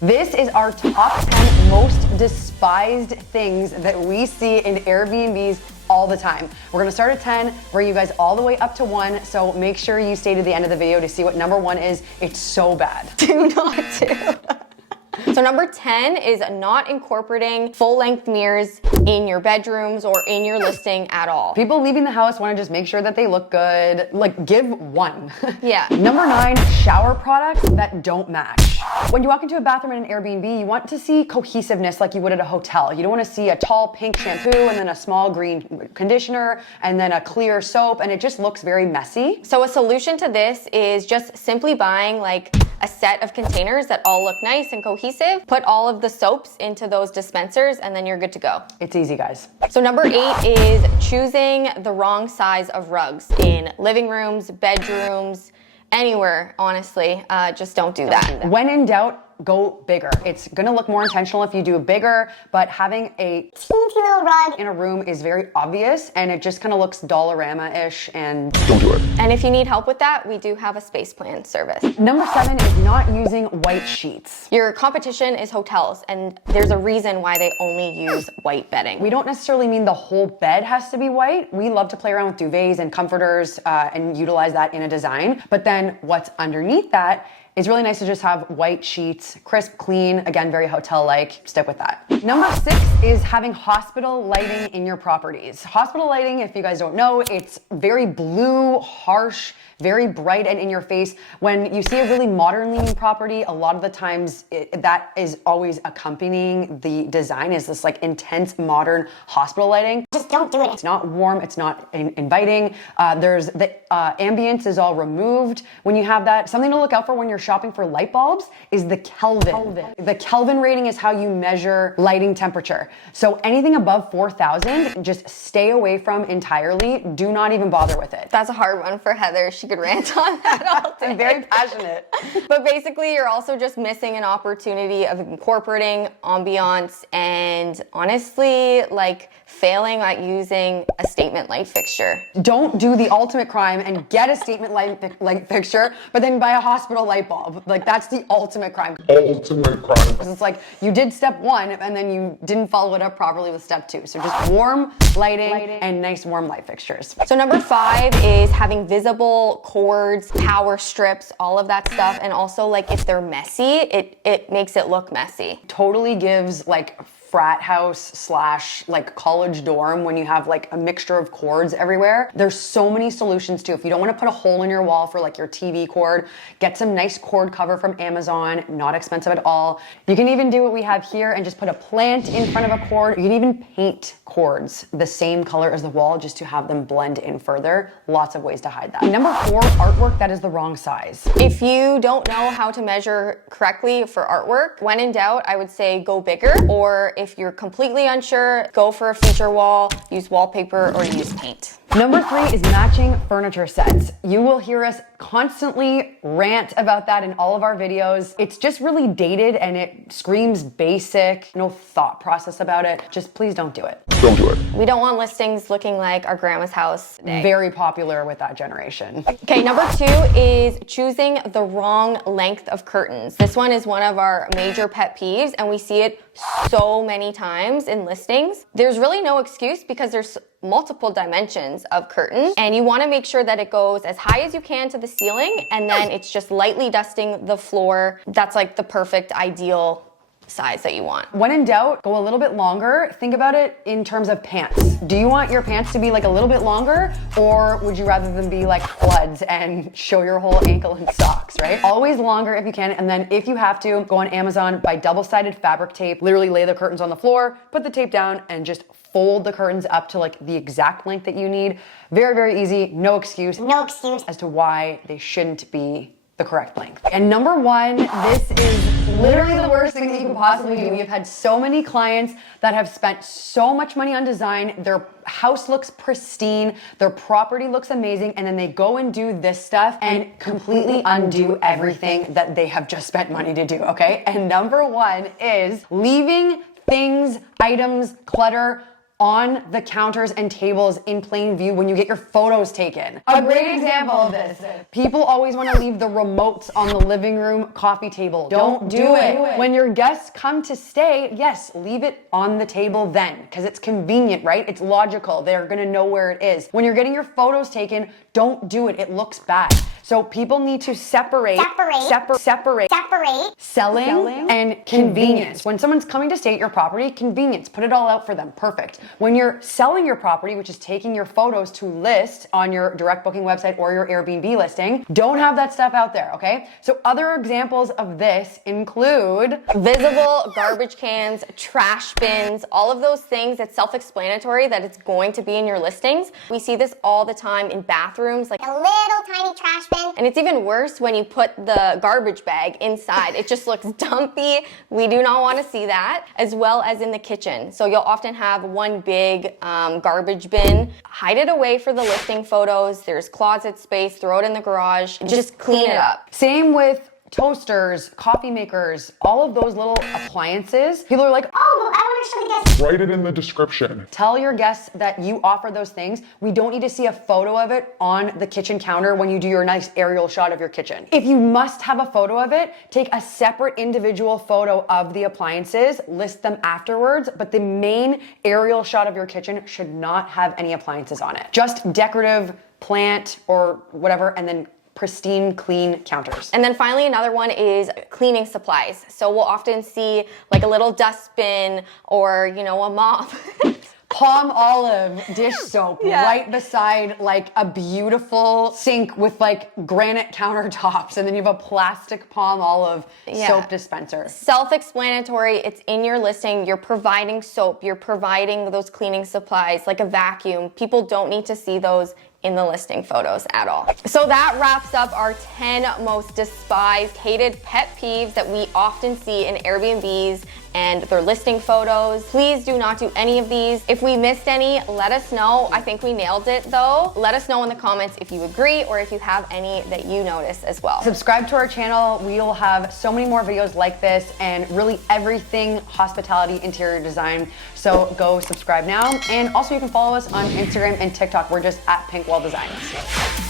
This is our top 10 most despised things that we see in Airbnbs all the time. We're gonna start at 10, bring you guys all the way up to 1, so make sure you stay to the end of the video to see what number 1 is. It's so bad. Do not do. So number 10 is not incorporating full-length mirrors in your bedrooms or in your listing at all. People leaving the house want to just make sure that they look good. Like, give 1. Yeah. Number 9, shower products that don't match. When you walk into a bathroom in an Airbnb, you want to see cohesiveness like you would at a hotel. You don't want to see a tall pink shampoo and then a small green conditioner and then a clear soap, and it just looks very messy. So a solution to this is just simply buying like a set of containers that all look nice and cohesive. Put all of the soaps into those dispensers and then you're good to go. It's easy, guys. So number 8 is choosing the wrong size of rugs in living rooms, bedrooms, anywhere, honestly. Just don't do that. When in doubt, go bigger. It's gonna look more intentional if you do bigger, but having a teeny little rug in a room is very obvious and it just kind of looks Dollarama-ish, and don't do it. And if you need help with that, we do have a space plan service. Number 7 is not using white sheets. Your competition is hotels, and there's a reason why they only use white bedding. We don't necessarily mean the whole bed has to be white. We love to play around with duvets and comforters and utilize that in a design. But then what's underneath that is really nice to just have white sheets, crisp, clean, again, very hotel-like. Stick with that. Number 6 is having hospital lighting in your properties. Hospital lighting, if you guys don't know, it's very blue, harsh, very bright and in your face. When you see a really modern leaning property, a lot of the times that is always accompanying the design, is this like intense modern hospital lighting. Just don't do it. It's not warm, it's not inviting. There's the ambience is all removed when you have that. Something to look out for when you're shopping for light bulbs is the Kelvin. The Kelvin rating is how you measure lighting temperature. So anything above 4,000, just stay away from entirely. Do not even bother with it. That's a hard one for Heather. She could rant on that all day. I'm very passionate. But basically, you're also just missing an opportunity of incorporating ambiance and honestly, like failing at using a statement light fixture. Don't do the ultimate crime and get a statement light fixture, but then buy a hospital light bulb. Like, that's the ultimate crime. Ultimate crime. It's like you did step 1 and then you didn't follow it up properly with step 2. So just warm lighting and nice warm light fixtures. So number 5 is having visible cords, power strips, all of that stuff. And also, like, if they're messy, it makes it look messy. Totally gives like frat house / like college dorm when you have like a mixture of cords everywhere. There's so many solutions too. If you don't want to put a hole in your wall for like your TV cord, get some nice cord cover from Amazon, not expensive at all. You can even do what we have here and just put a plant in front of a cord. You can even paint cords the same color as the wall just to have them blend in further. Lots of ways to hide that. Number 4, artwork that is the wrong size. If you don't know how to measure correctly for artwork, when in doubt, I would say go bigger, or if you're completely unsure, go for a feature wall, use wallpaper, or use paint. Number 3 is matching furniture sets. You will hear us constantly rant about that in all of our videos. It's just really dated and it screams basic, no thought process about it. Just please don't do it. Don't do it. We don't want listings looking like our grandma's house today. Very popular with that generation. Okay, number 2 is choosing the wrong length of curtains. This one is one of our major pet peeves, and we see it so many times in listings. There's really no excuse because there's multiple dimensions of curtains, and you want to make sure that it goes as high as you can to the ceiling, and then it's just lightly dusting the floor. That's like the perfect ideal size that you want. When in doubt, go a little bit longer. Think about it in terms of pants. Do you want your pants to be like a little bit longer, or would you rather them be like floods and show your whole ankle in socks, right? Always longer if you can, and then if you have to, go on Amazon, buy double-sided fabric tape, literally lay the curtains on the floor, put the tape down, and just fold the curtains up to like the exact length that you need. Very, very easy. No excuse as to why they shouldn't be the correct length. And number 1, this is literally the worst thing that you could possibly do. We have had so many clients that have spent so much money on design, their house looks pristine, their property looks amazing, and then they go and do this stuff and completely undo everything that they have just spent money to do, okay? And number 1 is leaving things, items, clutter on the counters and tables in plain view when you get your photos taken. A great example of this. People always want to leave the remotes on the living room coffee table. Don't do it. When your guests come to stay, yes, leave it on the table then, because it's convenient, right? It's logical. They're gonna know where it is. When you're getting your photos taken, don't do it. It looks bad. So people need to separate selling and convenience. When someone's coming to stay at your property, convenience, put it all out for them, perfect. When you're selling your property, which is taking your photos to list on your direct booking website or your Airbnb listing, don't have that stuff out there, okay? So other examples of this include visible garbage cans, trash bins, all of those things. It's self-explanatory that it's going to be in your listings. We see this all the time in bathrooms, like a little tiny trash bin. And it's even worse when you put the garbage bag inside. It just looks dumpy. We do not want to see that, as well as in the kitchen. So you'll often have one big garbage bin. Hide it away for the listing photos. There's closet space, throw it in the garage. Just clean it up. Same with toasters, coffee makers, all of those little appliances. People are like, Oh, well, I want to show the guests. Write it in the description. tell your guests that you offer those things. We don't need to see a photo of it on the kitchen counter when you do your nice aerial shot of your kitchen. If you must have a photo of it, take a separate individual photo of the appliances, list them afterwards, but the main aerial shot of your kitchen should not have any appliances on it. Just decorative plant or whatever, and then pristine, clean counters. And then finally, another one is cleaning supplies. So we'll often see like a little dustbin or, a mop. Palm olive dish soap right beside like a beautiful sink with like granite countertops, and then you have a plastic palm olive soap dispenser. Self-explanatory, it's in your listing. You're providing soap, you're providing those cleaning supplies like a vacuum. People don't need to see those in the listing photos at all. So that wraps up our 10 most despised, hated pet peeves that we often see in Airbnbs and their listing photos. Please do not do any of these. If we missed any, let us know. I think we nailed it though. Let us know in the comments if you agree or if you have any that you notice as well. Subscribe to our channel. We will have so many more videos like this and really everything hospitality, interior design. So go subscribe now. And also you can follow us on Instagram and TikTok. We're just at Pinkwall Designs.